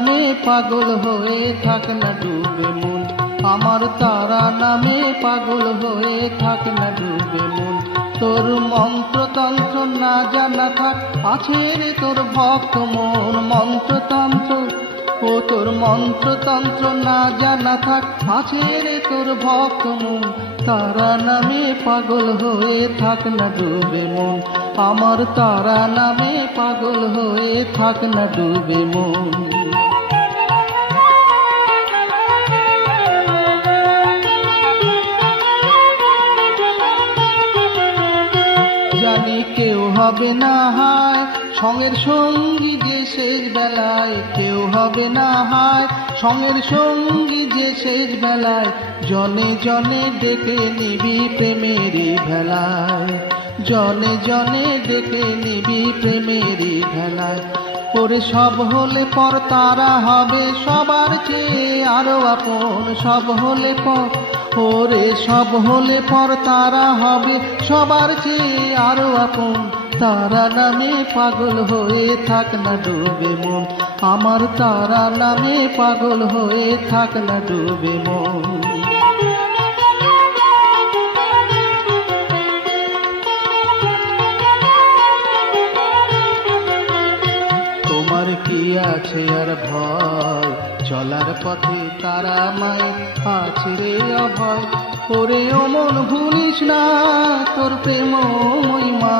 নামে পাগল হয়ে থাক না ডুবে মন, আমার তারা নামে পাগল হয়ে থাক না ডুবে মন। তোর মন্ত্রতন্ত্র না জানা থাক আছে রে তোর ভক্ত মন, মন্ত্রতন্ত্র ও তোর মন্ত্রতন্ত্র না জানা থাক আছে রে তোর ভক্ত মন। তারা নামে পাগল হয়ে থাক না ডুবে মন, আমার তারা নামে পাগল হয়ে থাক না ডুবে মন। জানি কেউ হবে না হায় সঙ্গের সঙ্গী যে শেষ বেলায়, কেউ হবে না হায় সঙ্গের সঙ্গী যে শেষ বেলায়। জনে জনে ডেকে নিবি প্রেমেরই ভেলায়, জনে জনে ডেকে নিবি প্রেমেরই ভেলায়। ওরে সব হলে পর তারা হবে সবার চেয়ে আরো আপন, সব হলে পর ওরে সব হলে পর তারা হবে সবার চেয়ে আরো আপন। তারা নামে পাগল হয়ে থাক না ডুবে মন, আমার তারা নামে পাগল হয়ে থাক না ডুবে মন। তোমার কি আছে আর ভয়, চলার পথে তারা মায়ের আছে রে অভয়। ওরে ও মন ভুলিস না তোর প্রেম মহিমা,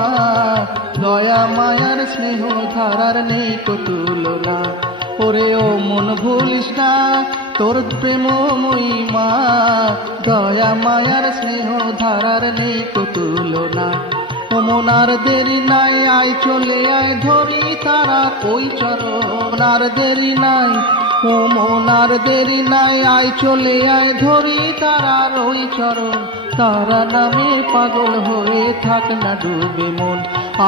দয়া মায়ার স্নেহ ধারার নেই কো তুলনা। ওরে ও মন ভুলিস না তোর প্রেম মহিমা, দয়া মায়ার স্নেহ ধারার নেই কো তুলনা। ও মন আর দেরি নাই আয় চলে আয় ধরি তারা ওই চরণ, আর দেরি নাই ও মন আর দেরি নাই আয় চলে আয় ধরি তারার ওই চরণ। তারা নামে পাগল হয়ে থাক না ডুবে মন,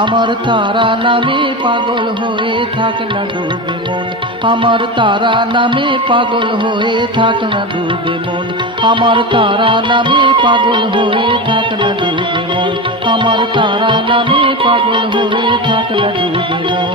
আমার তারা নামে পাগল হয়ে থাক না ডুবে মন, আমার তারা নামে পাগল হয়ে থাক না ডুবে মন, আমার তারা নামে পাগল হয়ে থাক না ডুবে মন, আমার তারা নামে পাগল হয়ে থাক না ডুবে মন।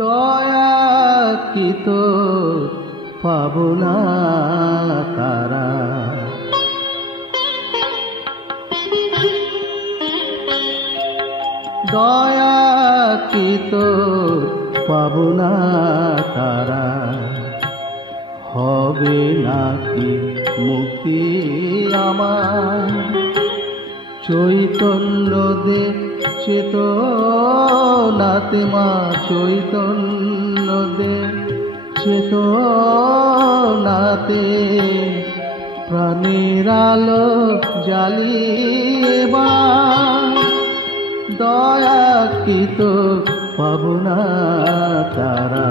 দয়া কি তো পাবো না তারা, দয়া কি তো পাবো না তারা। হবে নাকি মুক্তি আমার চৈতন্য দে চেতনাতে মা, চৈতন্য দে চেতনাতে প্রাণের আলো জ্বালিয়ে বা। দয়া কি তো পাবো না তারা।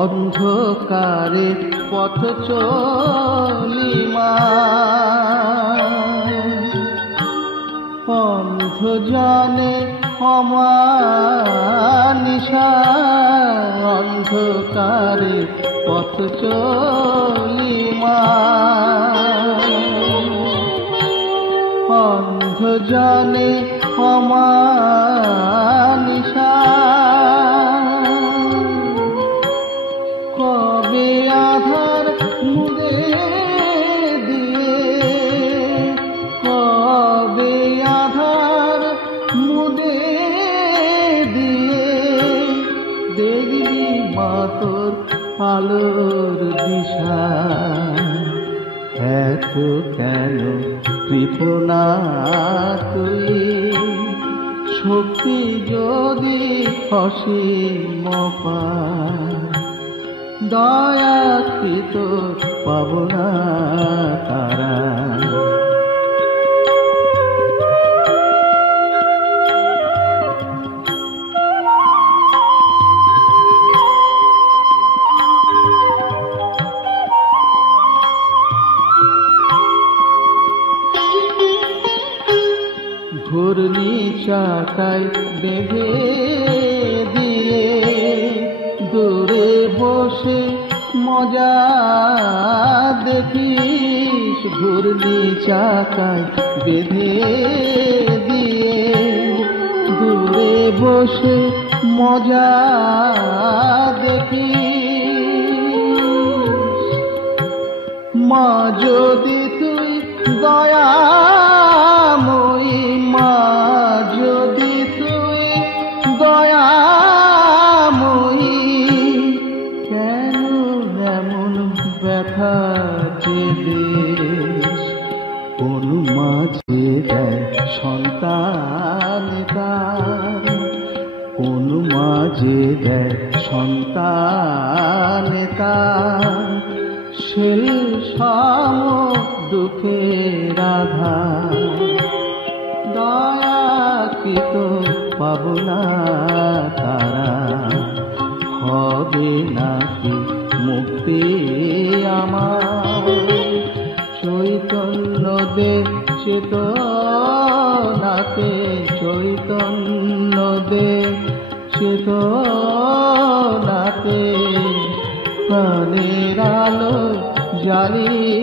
অন্ধকারে পথ চলি মা, অন্ধ জানে অমানিশা। অন্ধকারে পথ চলি মা, অন্ধ জানে অমানিশা। কবে আধার মুদে দিয়ে, কবে আধার মুদে দিয়ে দেখবি মা তোর আলোর এত কেন কৃপণা তুই, শক্তি যদি অসীম পায়, দয়া কি তো পাব না তারা। ঘূর্ণি চাকায় বেঁধে দিয়ে দূরে বসে মজা দেখিস, ঘূর্ণি চাকায় বেঁধে দিয়ে দূরে বসে মজা দেখিস। মা যদি তুই দয়াময়ী, মা যদি তুই দয়াময়ী, কেন এমন ব্যথা যে দিস? কোন মাঝে দেয় সন্তান তার, কোন মাঝে দেয় সন্তান তার, শেল সাম দুঃখের আধার। দয়া কি তো পাব না তারা, হবে নাকি মুক্তি আমার? চৈতন্য দে চেতনাকে, চৈতন্য দে চেতনাকে, প্রাণের আলো জ্বালিয়ে।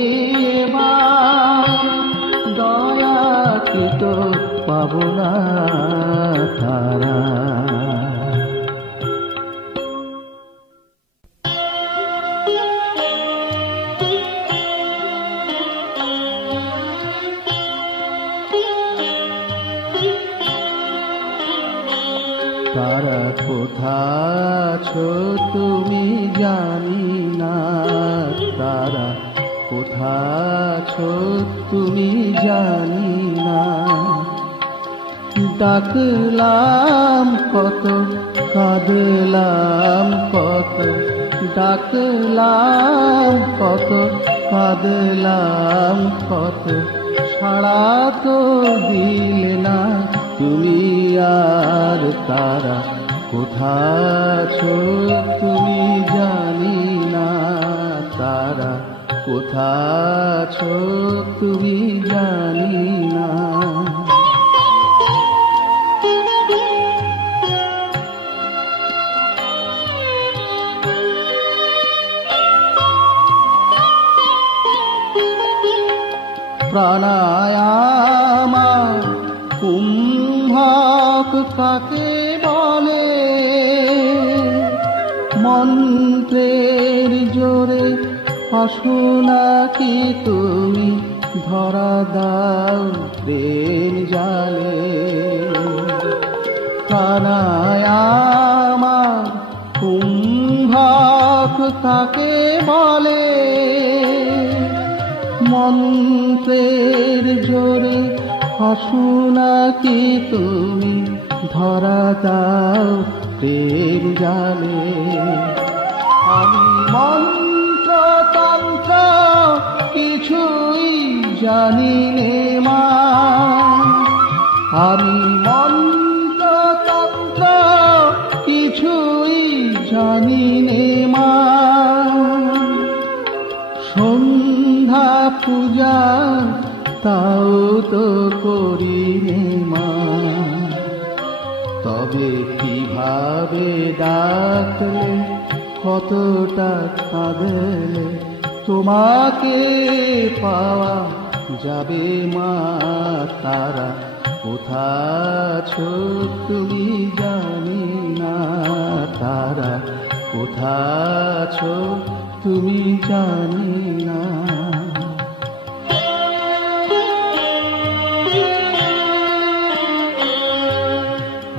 দয়া কি তো পাব না তারা। তারা কোথা আছো তুমি জানি না, তারা কোথা আছো তুমি জানি না। ডাকলাম কত, কাঁদলাম কত, ডাকলাম কত, কাঁদলাম কত, সাড়া তো দিলে না তুমি আর। তারা কোথা আছো তুমি জানি না, তারা কোথা আছো তুমি জানি না। প্রাণায়ামা কুম্ভক কাকে বলে? মন্ত্রের জোরে আসো নাকি তুমি, ধরা দাও প্রেম জালে। প্রাণায়ামা কুম্ভক কাকে বলে? মন্ত্রের জোরে আসো নাকি তুমি, ধরা দাও প্রেম জালে। আমি মন্ত্র তন্ত্র কিছুই জানি নে মা, আমি মন্ত্র তন্ত্র কিছুই জানি নে মা। সন্ধ্যা পূজা তাও তো করি নে মা, তবে কিভাবে ডাকলে কতটা কাঁদলে তোমাকে পাওয়া যাবে মা। তারা কোথা আছো তুমি জানি না, তারা কোথা আছো তুমি জানি না।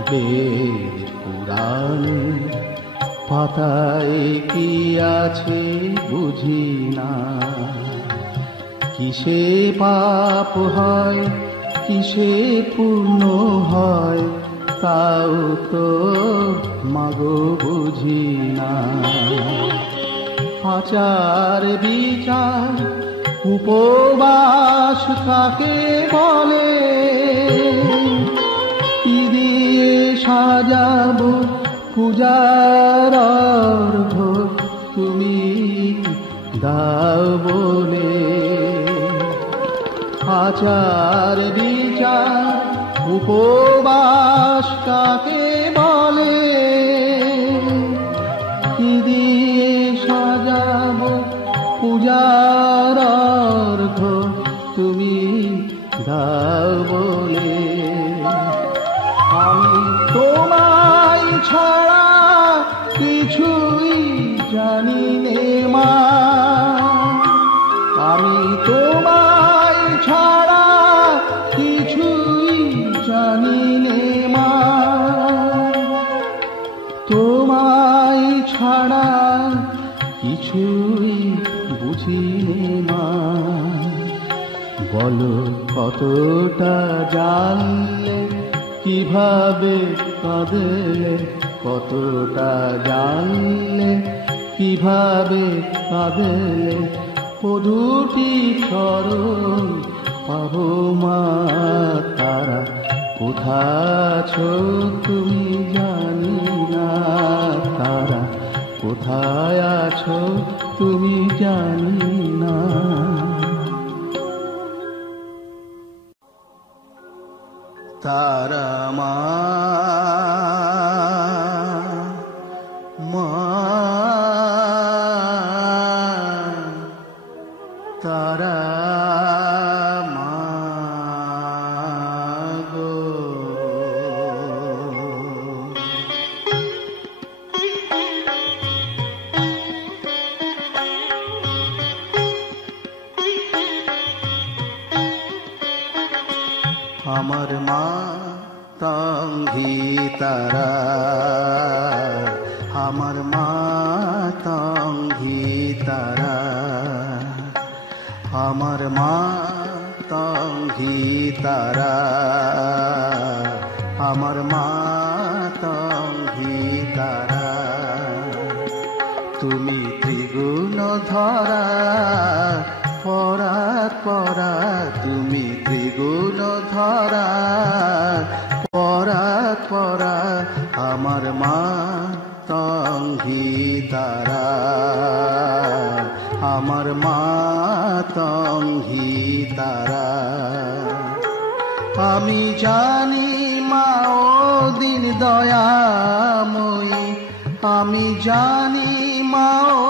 বেদ পুরাণে পাতায় কি আছে বুঝি না, কিসে পাপ হয় কিসে পুণ্য হয় তাও তো মাগো বুঝি না। আচার বিচার উপবাস কাকে বলে, কি দিয়ে সাজাবো পূজার অর্ঘ তুমি দাও বলে। আচার বিচার উপবাস কাকে বলে, কি দিয়ে সাজাবো পূজার অর্ঘ তুমি দাও বলে। আমি তোমায় ছাড়া কিছুই জানি নে মা, আমি তোমায় ছাড়া কিছুই জানি নে মা, তোমায় ছাড়া কিছুই বুঝি নে মা। বলো কতটা জানলে কিভাবে কাঁদলে, কতটা জানলে কিভাবে কাঁদলে, ও দুটি চরণ পাবো মা তারা। কোথা আছো তুমি জানি না তারা, কোথায় আছো তুমি জানি না। তারা মা মা তারা মা গো। আমার মা তঙ্গি তারা, আমার মা তঙ্গি তারা, আমার মা তঙ্গি তারা, আমার মা তঙ্গি তারা। তুমি ত্রিগুণ ধরা পরাত পরা, তুমি ত্রিগুণ ধরা পরাত পরা, আমার মা তঙ্গি তারা, আমার মা তঙ্গি তারা। আমি জানি মা ও দিন দয়াময়ী, আমি জানি মা ও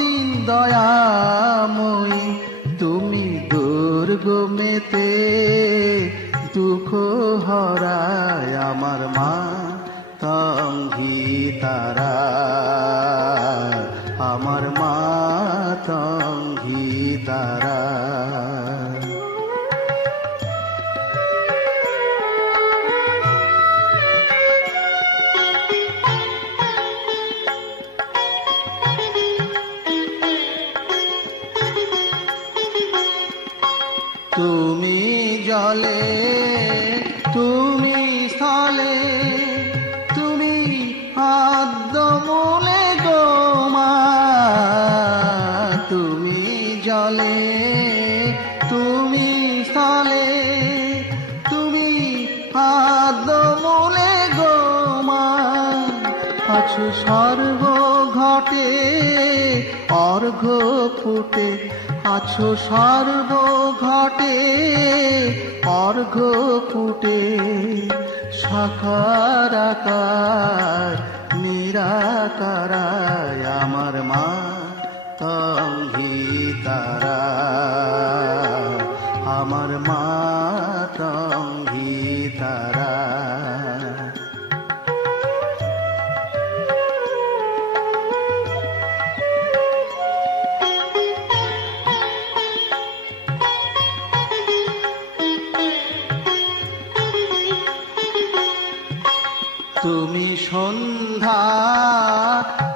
দিন দয়াময়ী, তুমি দুর্গমেতে দুঃখ হরায় আমার মা তঙ্গি তারা, আমার মা তঙ্গি তারা। তুমি জলে তুমি স্থলে তুমি আদ্যমূলে গো মা, তুমি জলে তুমি স্থলে তুমি আদ্যমূলে গো মা। আছো সর্ব ঘটে অর্ঘ ফুটে, আছো সর্ব ঘটে অর্ঘ ফুটে, সাকার আকার নিরাকারায় আমার মা তঙ্গি তারা, আমার মা তঙ্গি তারা। তুমি সন্ধ্যা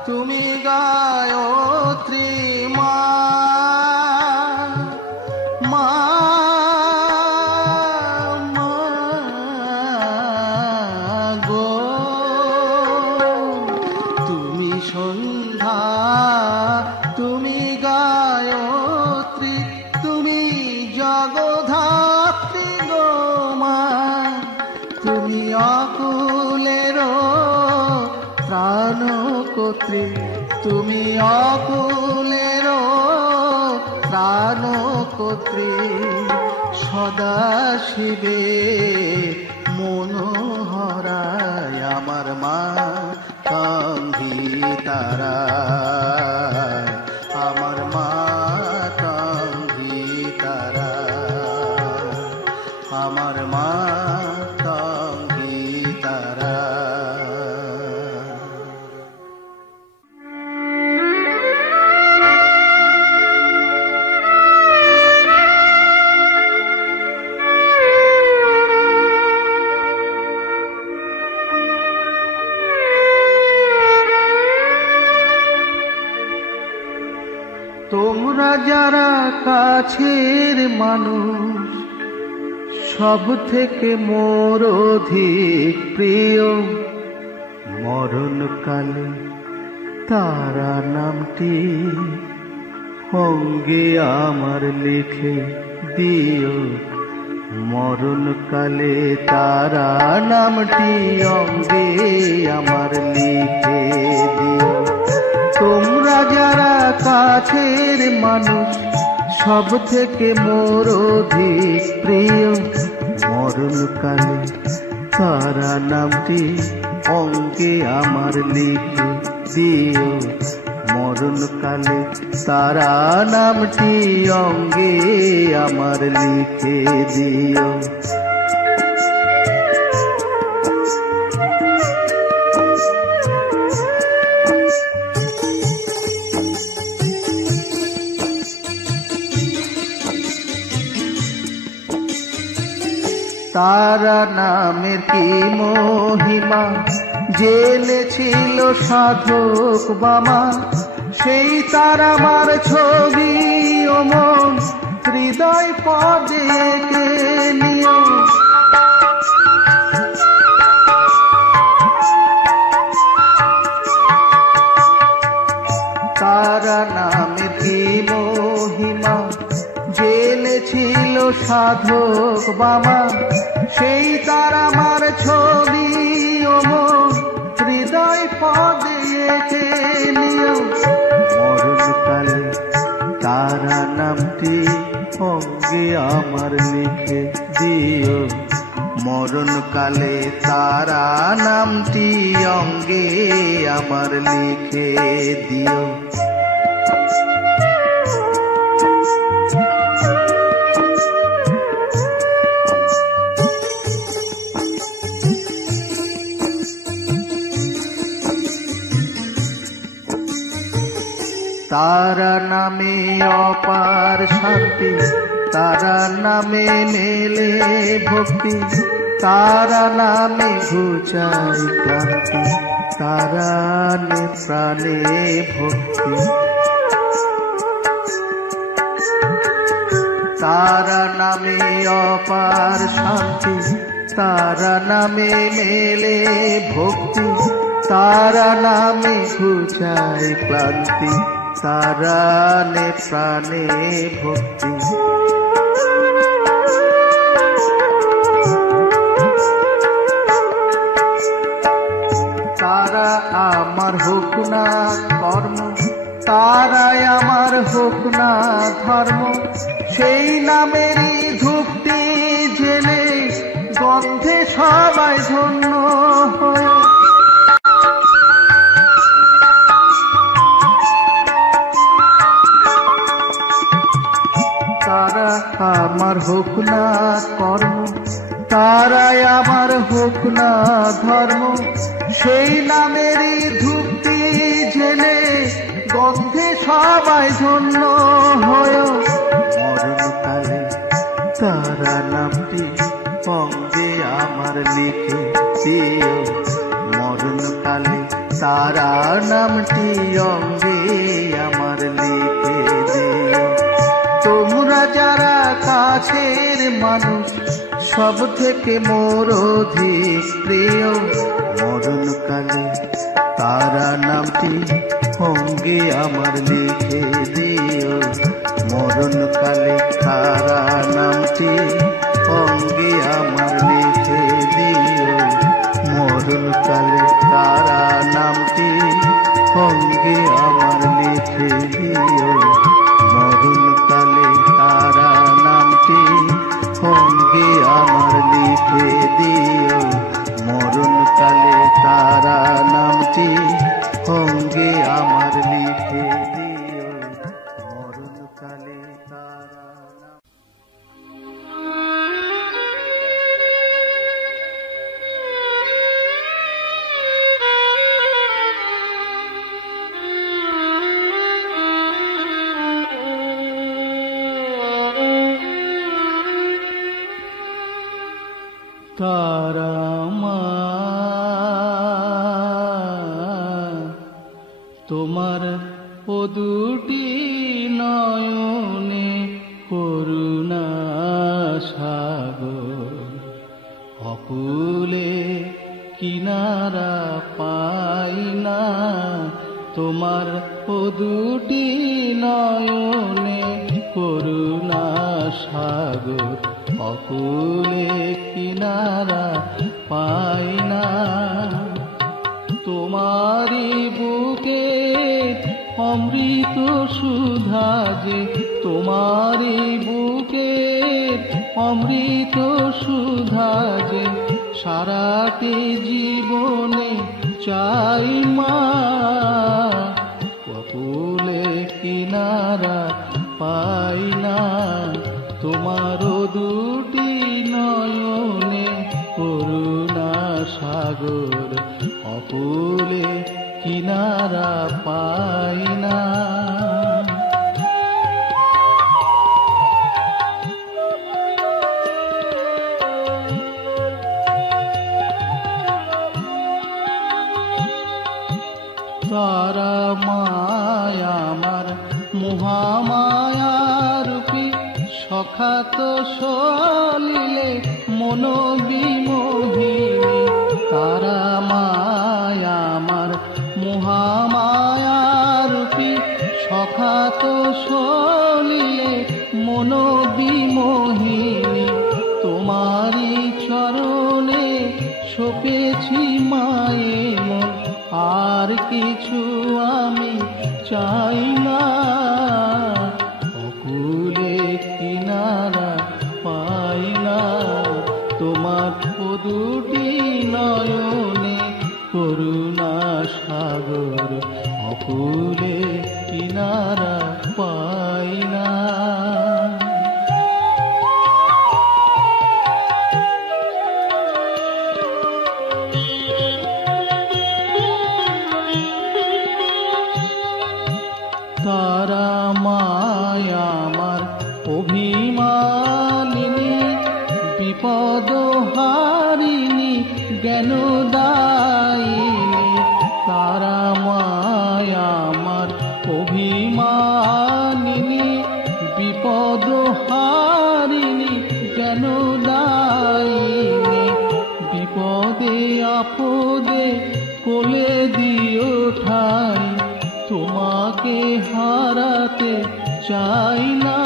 তুমি গায়ত্রী মা, মা কর্ত্রী, তুমি অকুলের প্রাণ কর্ত্রী, সদা শিবে মনোহরায় আমার মা কাঙ্গিতারা, আমার মা কাঙ্গিতারা, আমার মা কাঙ্গিতারা। তোমরা যারা কাছের মানুষ, সব থেকে মোর অধিক প্রিয়, মরণকালে তারা নামটি অঙ্গে আমার লিখে দিও, মরণকালে তারা নামটি অঙ্গে আমার লিখে দিও। তোমরা যারা কাছের মানুষ, সব থেকে মোর অধিক প্রিয়, মরণকালে তারা নামটি অঙ্গে আমার লিখে দিও, মরণকালে তারা নামটি অঙ্গে আমার লিখে দিও। তারা নামের কি মহিমা জেনেছিল সাধক বামা, সেই তারা আমার ছবি ও মন হৃদয় পদে এঁকে নিও। তারা নামের কি মহিমা জেনেছিল সাধক বামা, সেই তার আমার ছবি ও মন হৃদয় পদে এঁকে নিও। মরণকালে তারা নামটি অঙ্গে আমার লিখে দিও, মরণকালে তারা নামটি অঙ্গে আমার লিখে দিও। তারা নামে অপার শান্তি, তারা নামে মেলে ভক্তি, তারা নামে ঘুচাই ক্লান্তি, তারা নে প্রাণে ভক্তি। তারা নামে অপার শান্তি, তারা নামে মেলে ভক্তি, তারা নামে ঘুচাই ক্লান্তি, তারা নে প্রাণে ভক্তি। তারা আমার হোক না কর্ম, তারাই আমার হোক না ধর্ম, সেই নামেরই ধূপটি জেলে গন্ধে সবাই ধন্য হয়। তারা আমার হোক না কর্ম, তারাই আমার হোক না ধর্ম, সেই নামেরই ধূপটি জেলে গন্ধে সবাই ধন্য হয়। মরণকালে তারা নামটি অঙ্গে আমার লিখে দিও, মরণকালে তারা নামটি অঙ্গে আমার লিখে দিও। তোমরা যারা কাছের মানুষ, সব থেকে মোর অধিক প্রিয়, মরণকালে তারা নামটি অঙ্গে আমার লিখে দিও, মরণকালে তারা নামটি অঙ্গে আমার লিখে দিও, মরণকালে তারা নামটি সঙ্গে আমার লিখে দিও মরণকালে তারা নামটি, সঙ্গে আমার লিখে দিও মরণকালে তারা নামটি, সঙ্গে আমার লিখে দিও মরণকালে তারা নাম। তারা মা তোমার ও দুটি নয়নে করুণা সাগর, অকুলে কিনারা পাই না তোমার ও দুটি নয়নে করুণা সাগর, অকুলে কিনারা পাই না। তোমারি বুকে অমৃত সুধা যে, তোমারি বুকে অমৃত সুধা যে, সারাটি জীবনে চাই মা, অকুলে কিনারা পাই না তোমার দুটি নয়নে করুণা সাগর, অকুলে কিনারা পাই না। তারা মায়া আমার মহামায়া রূপী সখাত সলিলে মনোবিমোহিনী, তারা মায়া আমার মহামায়া রূপী সখাত সলিলে মনোবিমোহিনী, তোমারি চরণে সপেছি মায়ে মন, আর কিছু আমি চাই না, অকুলে কিনারা পাই না তোমার ও দুটি নয়নে করুণা সাগর, অকুলে কিনারা পাই না। তারা মায়া আমার অভিমানিনী, বিপদ হারিণী জ্ঞানদায়িনী, তারা মায়া আমার অভিমানিনী, বিপদ হারিণী জ্ঞানদায়িনী, বিপদে আপদে কোলে দিও ঠাই, তোমাকে হারাতে চাই না,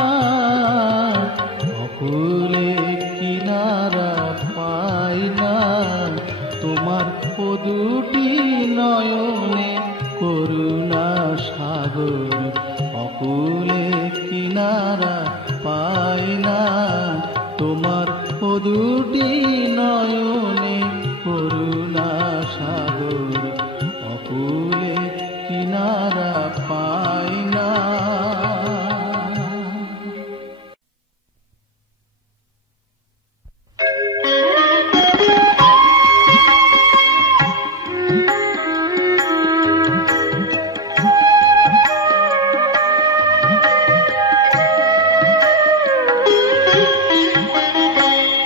অকুলে কিনারা পাই না তোমার ও দুটি নয়নে করুণা সাগর, অকুলে কিনারা পাই না তোমার ও দুটি নয়নে করুণা সাগর, অকুলে কিনারা পাই না।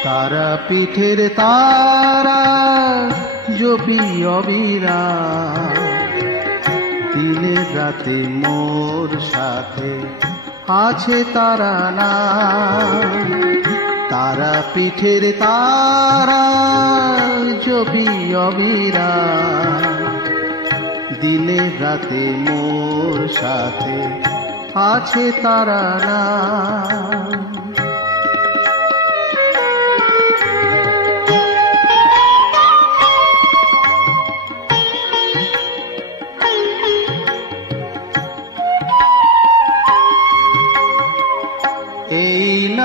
তারা পিঠের তারা জপি অবিরাম, দিনে রাতে মোর সাথে আছে তারা না, তারা পিঠের তারা জপি অবিরাম, দিনে রাতে মোর সাথে আছে তারা না।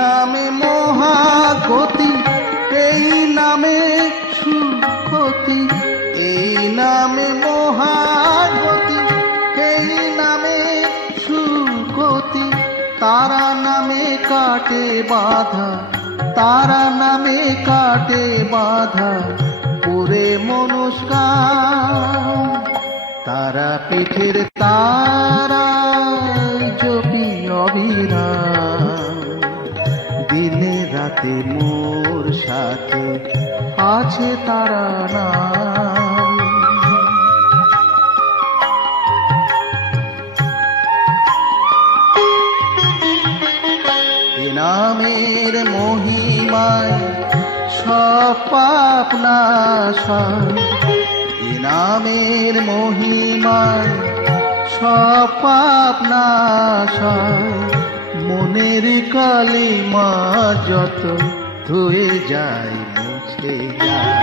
নামে মহাগতি, এই নামে সুগতি, এই নামে মহাগতি, এই নামে সুগতি। তারা নামে কাটে বাধা, তারা নামে কাটে বাধা, পুরে মনস্কার। তারা পীঠের তারা জপি অবিরাম, দিনে রাতে মোর সাথে আছে তারা নাম। এ নামের মহিমায় সব পাপ নাশ হয়, এ নামের মহিমায় সব পাপ নাশ হয়। মনের কালিমা যত ধুয়ে যায় মুছে যায়,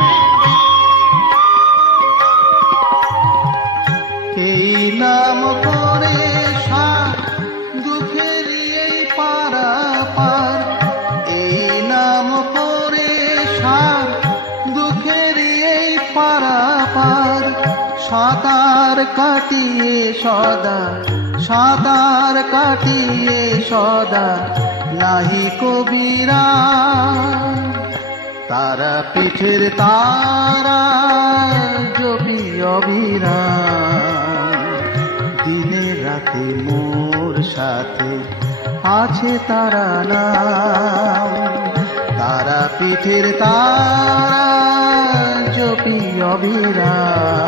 এই নাম করে সার দুঃখের এই পারাপার, এই নাম করে সার দুঃখের এই পারাপার। সাঁতার কাটিয়ে সদা, সাঁতার কাটিয়ে সদা নাহি কবিরা। তারা পীঠের তারা জপি অবিরাম, দিনে রাতে মোর সাথে আছে তারা নাম। তারা পীঠের তারা জপি অবিরাম,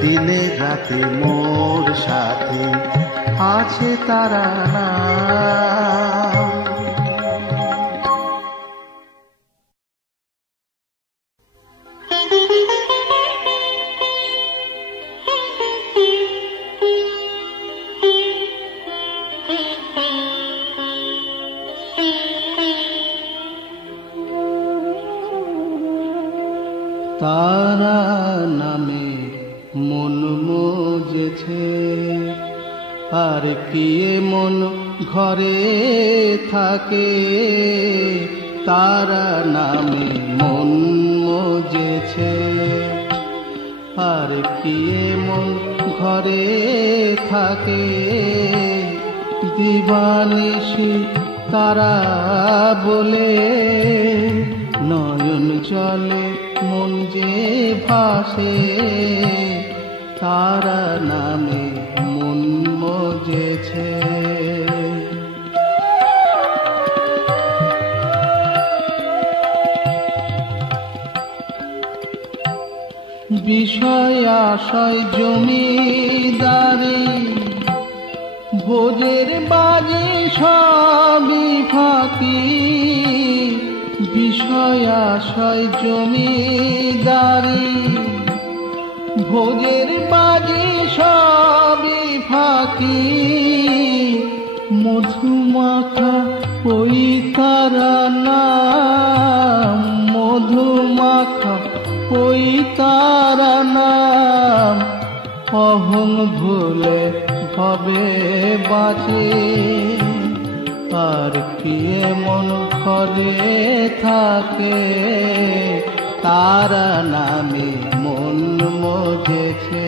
দিনে রাতে মোর সাথে আছে তারা নাম। তারা নামে মন মজেছে, আর কি মন ঘরে থাকে। তারা নামে মন মজেছে, আর কি মন ঘরে থাকে। দিবানিশি তারা বলে নয়ন জলে মন যে ভাসে। তারা নামে মন মজেছে। বিষয় আশয় জমিদারি, ভোজের বাজি সবই ফাঁকি। বিষয় আশয় জমিদারি, ভোজের বাজি সবই ফাঁকি। মধুমাখা ওই তারা নাম, মধুমাখা ওই তারা নাম। অহং ভুলে ভবে বাঁচে, আর কি মন ঘরে থাকে। তারা নামে মন মজেছে।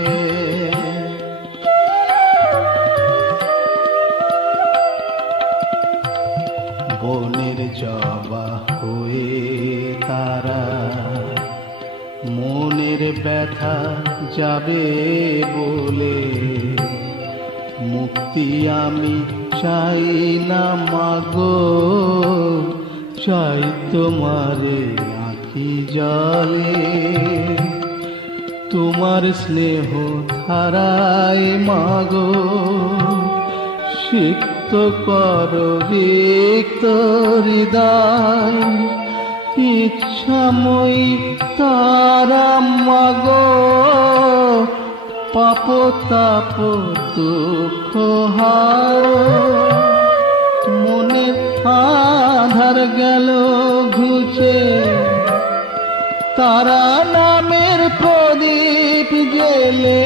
বনের জবা হয়ে তারা মনের ব্যথা যাবে বলে। মুক্তি আমি চাই না মাগো, চাই তোমারে আঁখি জলে। তোমার স্নেহ ধারায় মাগো, সিক্ত করো রিক্ত হৃদয়। ইচ্ছাময়ী তারা মাগো, পাপ তাপ দুঃখ হারো। মনে আধার গেল ঘুচে, তারা নামের প্রদীপ জেলে।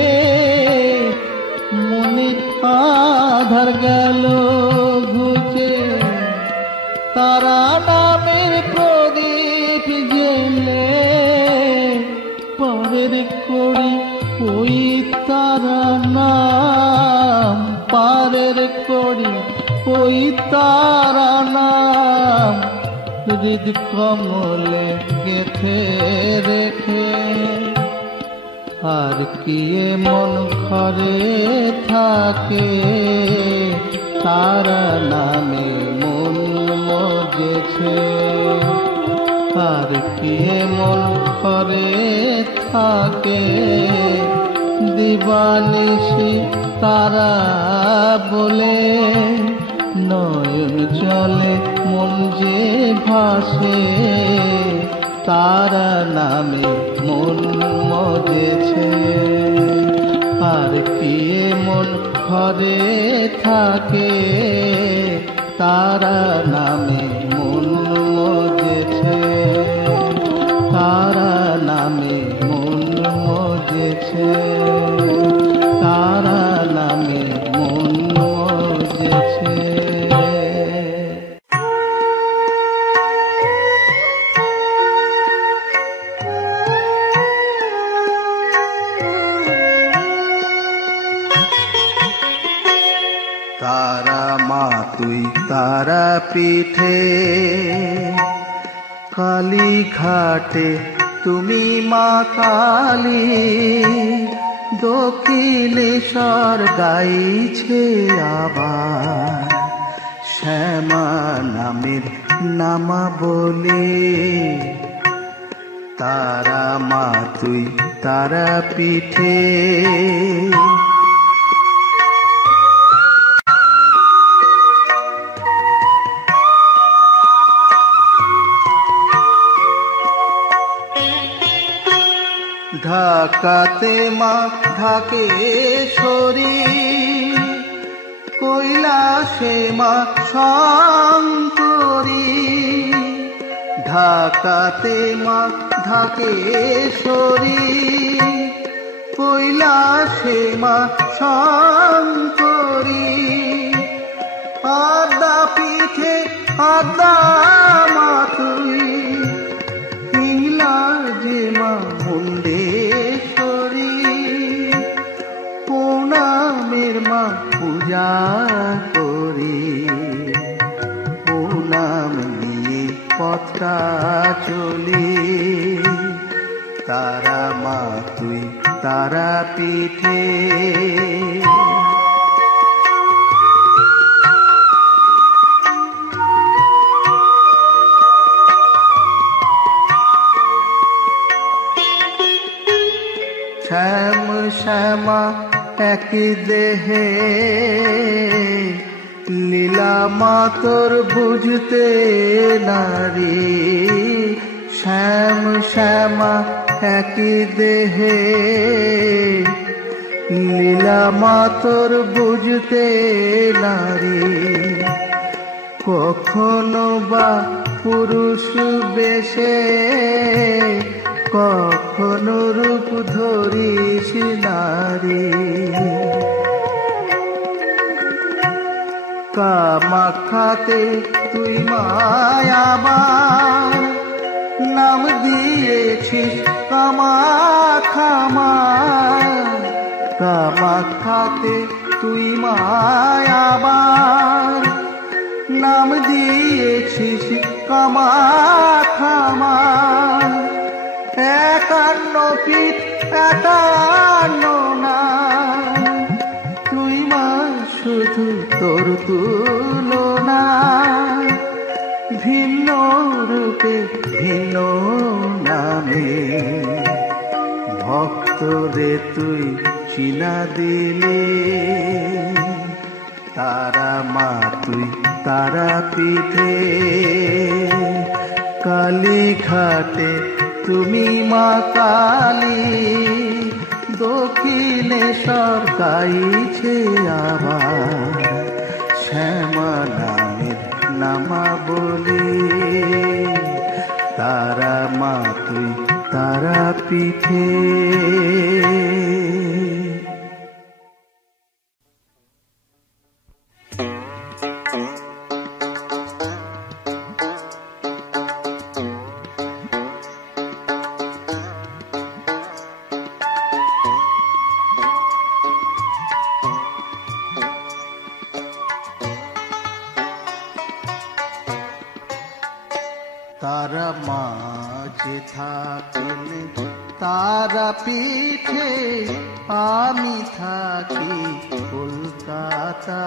মনে আধার গেল ঘুচে, তারা নামের প্রদীপ জেলে পরের করি ওই তারা নাম, পারের করি ওই তারা নাম, হৃদ কমলে গেথে রেখে। আর কি মন ঘরে থাকে তারা নামে মন মজেছে। আর কি মন ঘরে থাকে দিবানিশি তারা বলে, নয়ন জলে মন যে ভাসে তারা নামে মন মজেছে। আর কি মন ঘরে থাকে তারা নামে মন মজেছে, তারা নামে মন মজেছে, তারা নামে মন মজেছে। তারা মা তুই তারা পিঠে, কালী ঘাটে তুমি মা কালী, দক্ষিণেশ্বর গাইছে আবার শ্যামা নামের নামা বলে। তারা মা তুই তারা পিঠে, ঢাকাতে মা ঢাকেশ্বরী, কৈলাসে মা শঙ্করী। ঢাকাতে মা ঢাকেশ্বরী, কৈলাসে মা শঙ্করী। আদা পিঠে আদা মা তুই, যে মা মুন্ডেশ্বরী। প্রণামের মা পূজা করি, প্রণাম নিয়ে পথটা চলি। তারা মা তুই তারা পিঠে, শ্যাম শ্যামা এক দেহে, লীলা মা তোর বুঝতে নারী। শ্যাম শ্যামা এক দেহে, লীলা মা তোর বুঝতে নারী। কখনো বা পুরুষ বেশে, কখনো রূপ ধরিস নারী। কামাখ্যাতে তুই মায়াবার, নাম দিয়েছিস কামাখ্যা মা। কামাখ্যাতে তুই মায়াবার, নাম দিয়েছিস কামাখ্যা মা। 51 ফিট 51 না, তুই মা শুধু তোর তুলনা। ভিন্ন রূপে ভিন্ন নামে ভক্তরে তুই চিনা দিলে। তারা মা তুই তারা পিঠে, কালী ঘাটে তুমি মা কালী। দক্ষিণেশ্বর গাইছে আবার শ্যামা নামের নামা বলি। তারা মা তুই তারা পিঠে। তারা মাঝে থাকিলে তারা পিঠে আমি থাকি কলকাতা।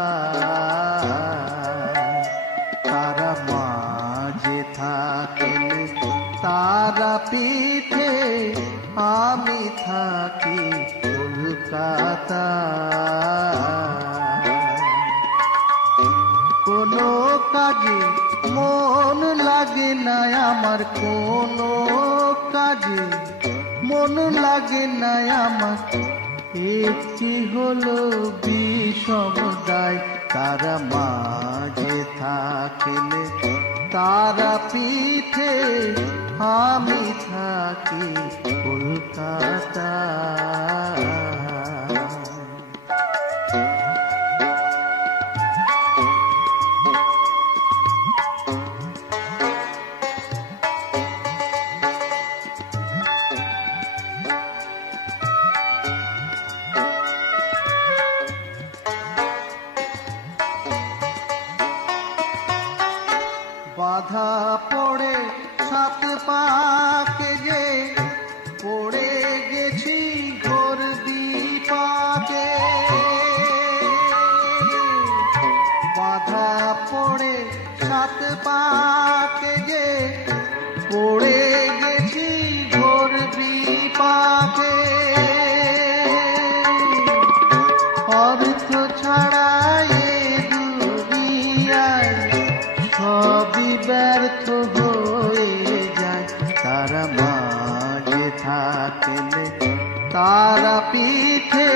তারা মাঝে থাকিলে তারা পিঠে আমি থাকি কলকাতা। কোনো কাজে মন লাগে না আমার, কোনো কাজে মন লাগে না আমার, একটি হলো বিষম দায়। তারা মাঝে থাকিলে তারা পিঠে আমি থাকি কলকাতা। বাধা পড়ে সাত পাকে যে পড়ে গেছি ঘোর দ্বীপাকে। বাধা পড়ে সাত পাকে যে পড়ে গেছি ঘোর দ্বীপাকে। অর্থ ছাড়া এ দুনিয়ায় সবই ব্যর্থ হয়ে যায়। তারা মাঝে থাকিলে তারা পিঠে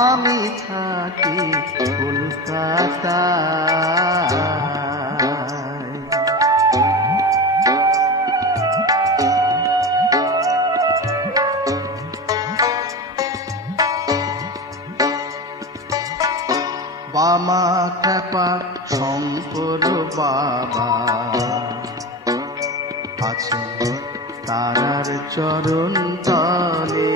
আমি থাকি কলকাতা। বামা খেপা শঙ্কর বাবা আছে তারার চরণ তলে।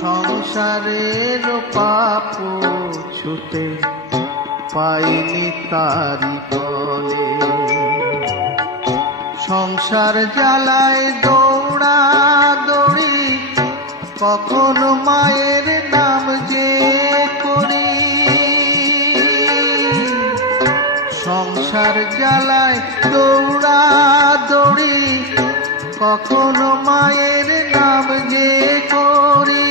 সংসারের পাপ ছুতে পাইনি তারি তলে। সংসার জ্বালায় দৌড়া দৌড়ি, কখনো মায়ের নাম যে করি। সংসার জ্বালায় দৌড়া দৌড়ি, কখনো মায়ের নাম যে করি।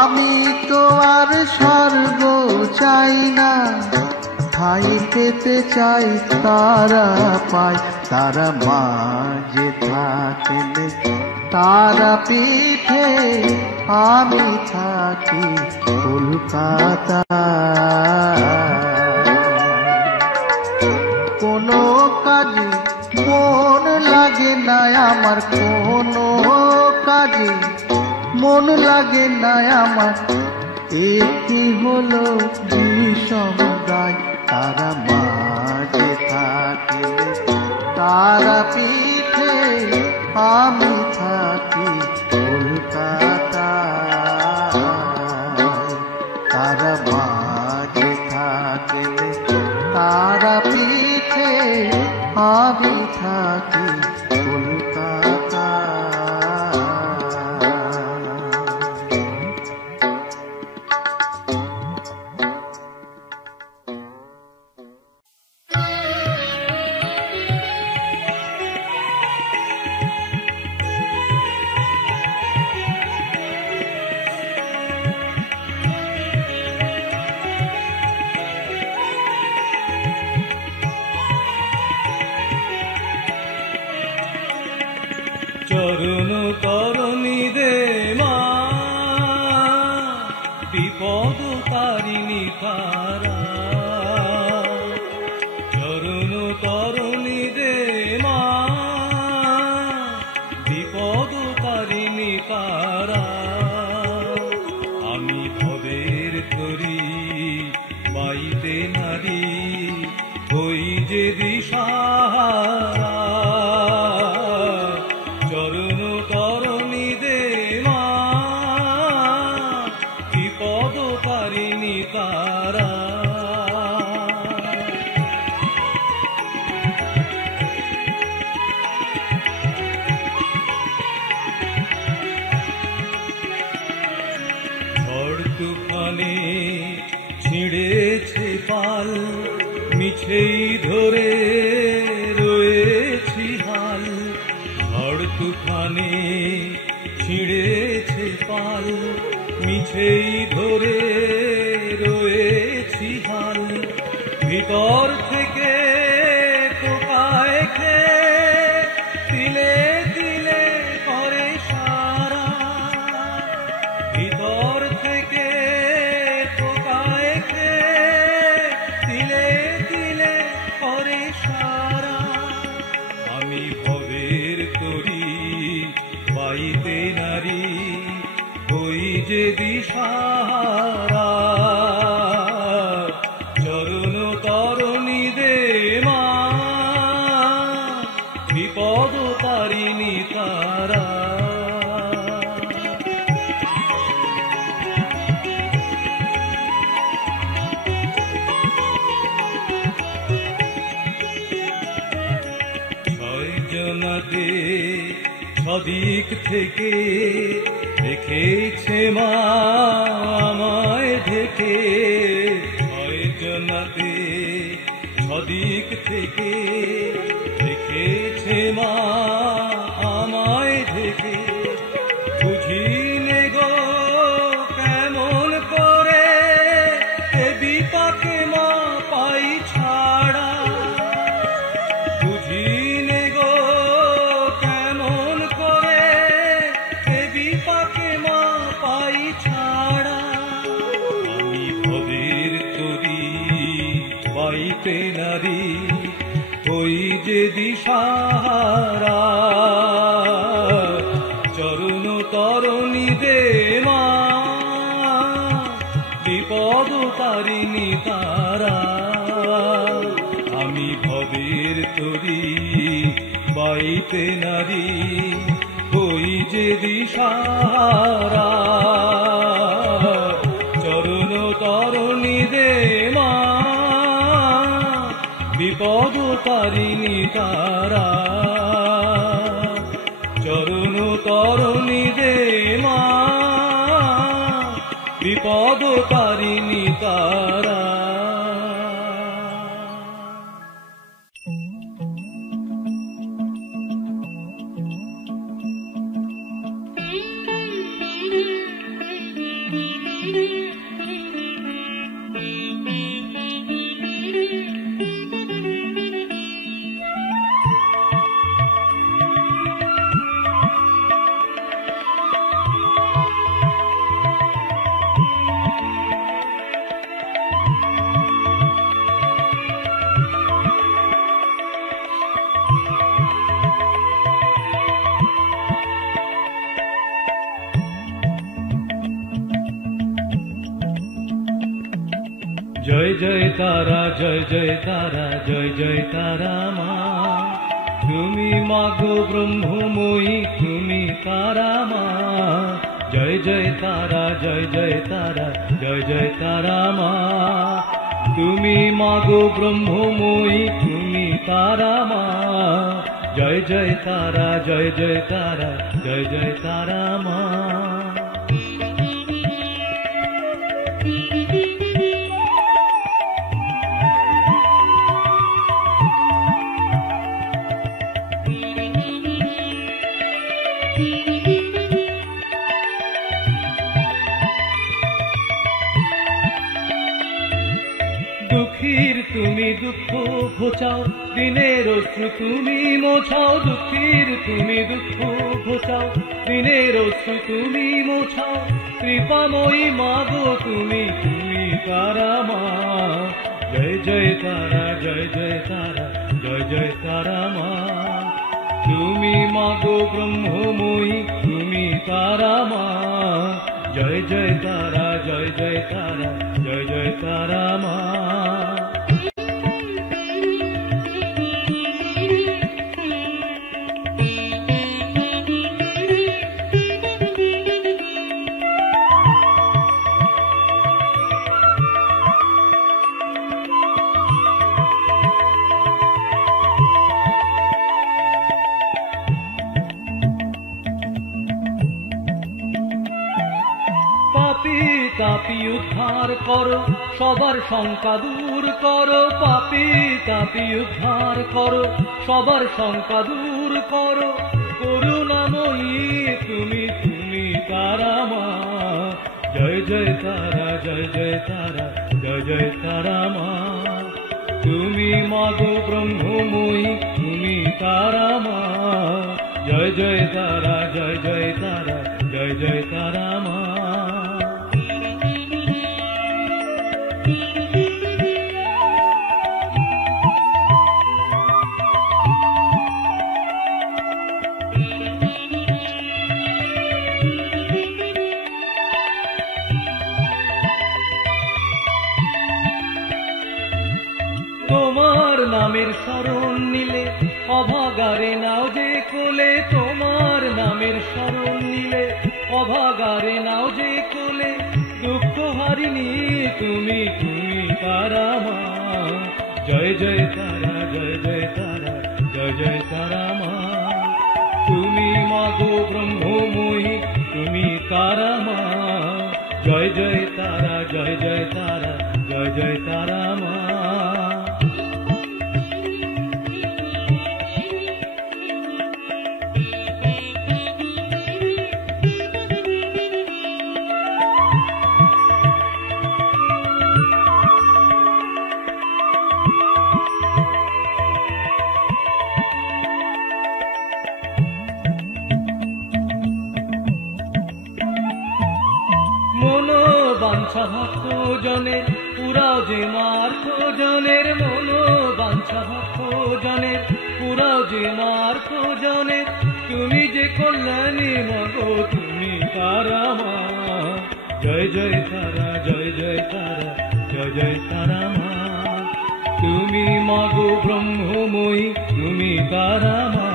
আমি তো আর স্বর্গ চাই না, ঠাই পেতে চাই তারা পাই। তারা মাঝে থাকিলে তারা পিঠে আমি থাকি কলকাতা। কোনো কাজে মন লাগে না আমার, কোনো কাজে মন লাগে না আমার, একটি হলো বিষম দায়। তারা মাঝে থাকিলে তারা পিঠে আমি থাকি কলকাতা। তারা মাঝে থাকিলে তারা পিঠে আমি থাকি কলকাতা। চরণ তরণী দে মা, বিপদ তারিণী তারা। চরণ তরণী দে মা, বিপদ তারিণী তারা। আমি ভবের তরি বাইতে নারী, হই যে দিশাহারা। চরণ তরণী দে মা, বিপদ তারিণী তারা। মিছেই ধরে রয়েছি হাল, ঝড় তুফানে ছিঁড়েছে পাল, মিছেই ধরে রয়েছি হাল, ভিতর থেকে পোকায় খেয়ে তিলে তিলে করে সারা, ভিতর থেকে পোকায় খেয়ে তিলে তিলে করে সারা। আমি ভবের তরি বাইতে নারী, ওই যে দিশাহারা, চরণ তরণী দে মা, বিপদ তারিণী তারা। ছয় জনাতে ছদিক থেকে রেখেছে মা আমায় ঢেকে, ছয় জনাতে ছদিক থেকে রেখেছে মা আমায় ঢেকে, বুঝিনে গো কেমন করে এ বিপাকে মা পাই ছাড়া, বুঝিনে গো কেমন করে এ বিপাকে মা পাই ছাড়া। আমি ভবের তরি বাইতে নারী, ওই যে দিশাহারা, চরণ তরণী দে মা, বিপদ তারিণী তারা। আমি ভবের তরি বাইতে নারী, ওই যে দিশাহারা, চরণ তরণী দে মা, বিপদ তারিণী তারা, চরণ তরণী দে মা, বিপদ তারিণী তারা। জয় জয় তারা, জয় জয় তারা, জয় জয় তারা মা, তুমি মাগো ব্রহ্মময়ী, তুমি তারা মা। জয় জয় তারা, জয় জয় তারা, জয় জয় তারা মা, তুমি মাগো ব্রহ্মময়ী, তুমি তারা মা। জয় জয় তারা, জয় জয় তারা, জয় জয় তারা মা। দুঃখীর তুমি দুঃখ ঘোচাও, দিনের অশ্রু তুমি মোছাও, দুঃখীর তুমি দুঃখ ঘোচাও, দিনের অশ্রু তুমি মোছাও, কৃপাময়ী মাগো তুমি, তুমি তারা মা। জয় জয় তারা, জয় জয় তারা, জয় জয় তারা মা, তুমি মাগো ব্রহ্মময়ী, তুমি তারা মা। জয় জয় তারা, জয় জয় তারা, জয় জয় তারা মা। তাপি উদ্ধার করো, সবার শঙ্কা দূর করো, পাপি তাপি উদ্ধার করো, সবার শঙ্কা দূর করো, করুণাময়ী তুমি তুমি তারা মা। জয় জয় তারা, জয় জয় তারা, জয় জয় তারা মা। তুমি মাগো ব্রহ্মময়ী, তুমি তারা মা। জয় জয় তারা, জয় জয় তারা, জয় জয় তারা মা। তোমার নামের শরণ নিলে অভাগারে নাও যে কোলে, তোমার নামের শরণ নিলে অভাগারে নাও যে কোলে, দুঃখ হারিনি তুমি তুমি তারা মা। জয় জয় তারা, জয় জয় তারা, জয় জয় তারা মা। তুমি মাগো ব্রহ্মময়ী, তুমি তারা মা। জয় জয় তারা, জয় জয় তারা, জয় জয় তারা মা। মনোবাঞ্ছা ভক্ত জনের পুরাও যে মার খোঁজনের, মনোবাঞ্ছা ভক্ত জনের পুরাও যে মার খোঁজনের, তুমি যে কল্যাণী মাগো তুমি তারা মা। জয় জয় তারা, জয় জয় তারা, জয় জয় তারা মা। তুমি মাগো ব্রহ্মময়ী, তুমি তারা মা।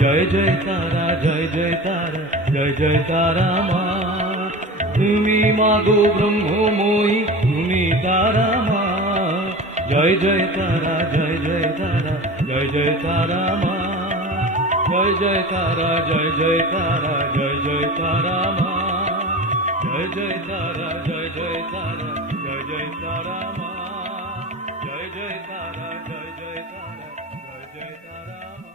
জয় জয় তারা, জয় জয় তারা, জয় জয় তারা মা। তুমি মাগো ব্রহ্মময়ী, তুমি তারা মা। জয় জয় তারা, জয় জয় তারা, জয় জয় তারা মা। জয় জয় তারা, জয় জয় তারা, জয় জয় তারা মা। জয় জয় তারা, জয় জয় তারা, জয় জয় তারা মা। জয় জয় তারা, জয় জয় তারা, জয় জয় তারা মা।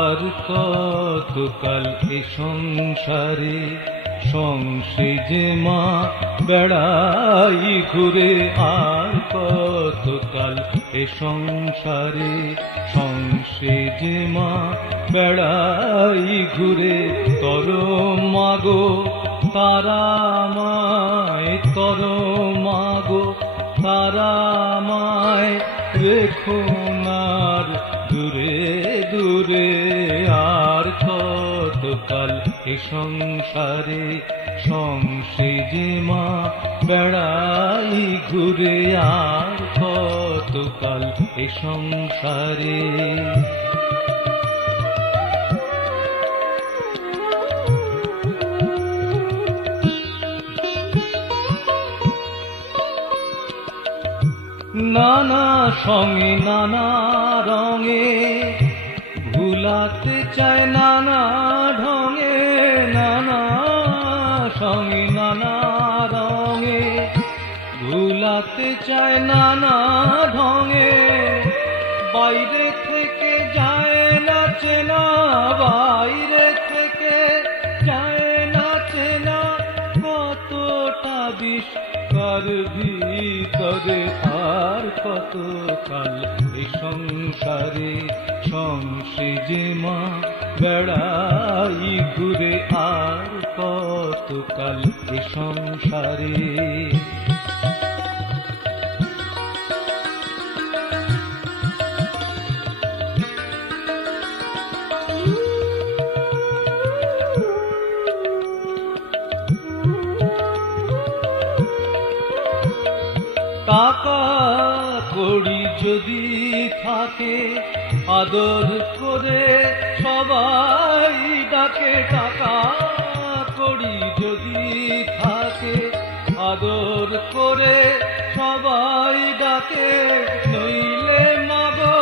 আর কতকাল এ সংসারে সংসেজে মা বেড়াই ঘুরে, আর কতকাল এ সংসারে সংসেজে মা বেড়াই ঘুরে। তর মাগো তারা মায়, তর মাগো তারা মায়, রেখো নার দূরে দূরে। আর কতকাল এ সংসারে সংসেজে মা বেড়াই ঘুরে, আর কতকাল এ সংসারে। নানা সঙ্গে নানা রঙে ভুলাতে চায় নানা ঢঙে, নানা সঙ্গে নানা রঙে ভুলাতে চায় নানা ঢঙে। বাইরে থেকে যায় নাচে না, বাইরে থেকে যায় নাচে না, কতটা বিষ কার ভিতরে। আর কতকাল এ সংসারে সংসেজে মা বেড়াই ঘুরে, আর কতকাল এ সংসারে। তাকাত করি যদি থাকে, আদর করে সবাই ডাকে, টাকা করি যদি থাকে, আদর করে সবাই ডাকে, নইলে মাগো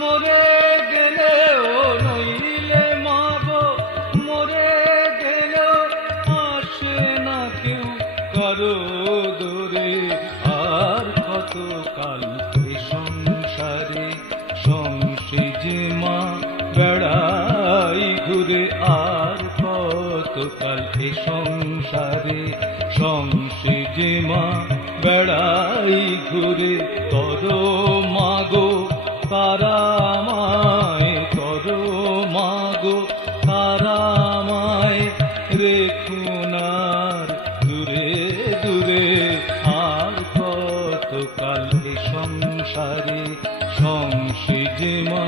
মরে গেলে, ও নইলে মাগো মরে গেলে আসে না কেউ কারো দরে। আর কতকাল এ সংসারে সংসে যে মা বেড়াই ঘুরে, আর কতকাল এ সংসারে সংসে যে মা বেড়াই ঘুরে। তরো মাগো তারা মায়, তরো মাগো তারা মায়, রেখুনার দূরে দূরে। আর কতকাল এ সংসারে সংসে যে মা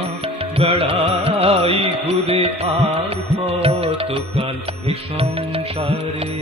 বেড়াই ঘুরে, আর কতকাল এ সংসারে।